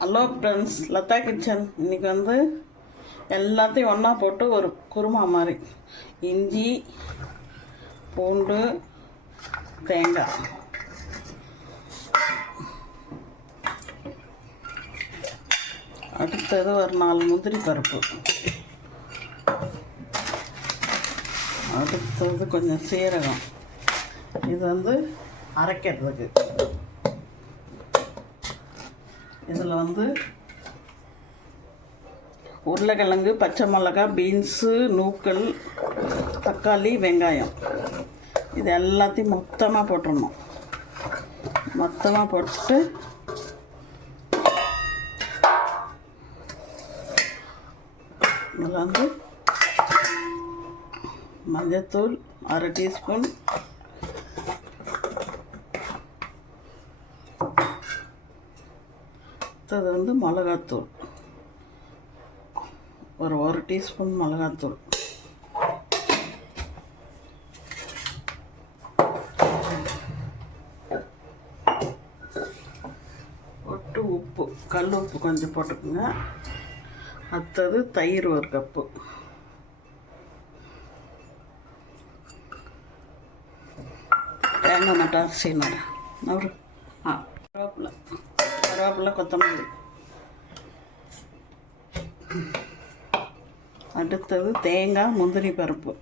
Hello friends, Latha kitchen. இன்றைக்கி எல்லாத்தையும் ஒன்றா போட்டு ஒரு குருமா மாதிரி இஞ்சி பூண்டு தேங்காய், அடுத்தது ஒரு 4 முந்திரி பருப்பு, அடுத்தது கொஞ்சம் சீரகம். இது அரைக்கிறதுக்கு. இதில் உருளைக்கிழங்கு, பச்சை மிளகாய், பீன்ஸு, நூக்கல், தக்காளி, வெங்காயம் இது எல்லாத்தையும் மொத்தமாக போட்டுடணும். மொத்தமாக போட்டு இதில் மஞ்சத்தூள் 1/2 டீஸ்பூன், அடுத்தது மிளகாத்தூள் ஒரு 1 டீஸ்பூன் மிளகாத்தூள், போட்டு உப்பு, கல் உப்பு கொஞ்சம் போட்டுக்குங்க. அடுத்தது தயிர் 1 கப்பு, தேங்காய் மட்டை அரிசினோட ஒரு கருவேப்பிலை, கொத்தமல்லி. அடுத்தது தேங்காய், முந்திரி பருப்பு,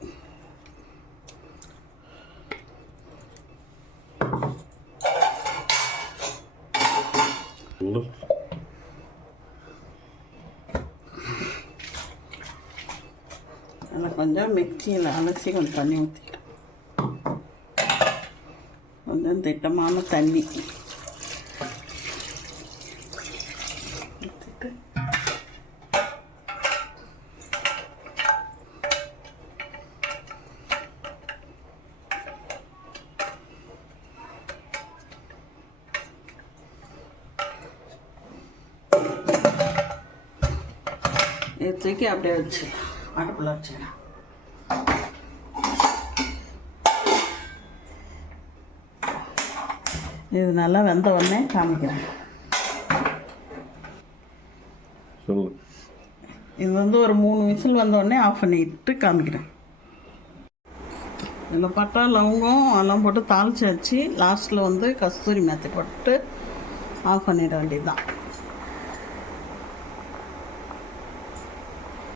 அதில் கொஞ்சம் மிக்சியில் அலசி கொஞ்சம் தண்ணி ஊற்றிட்டு, கொஞ்சம் திட்டமான தண்ணி ஊற்றிட்டு இதை தூக்கி அப்படியே வச்சு அடுப்பில் வச்சுக்கலாம். இது நல்லா வெந்த உடனே காமிக்கிறேன். இது ஒரு 3 விசில் வந்த உடனே ஆஃப் பண்ணிட்டு காமிக்கிறேன். இதில் பட்டை, லவங்கம் எல்லாம் போட்டு தாளித்து வச்சு லாஸ்ட்டில் கஸ்தூரி மேத்தி போட்டு ஆஃப் பண்ணிட வேண்டியது தான்.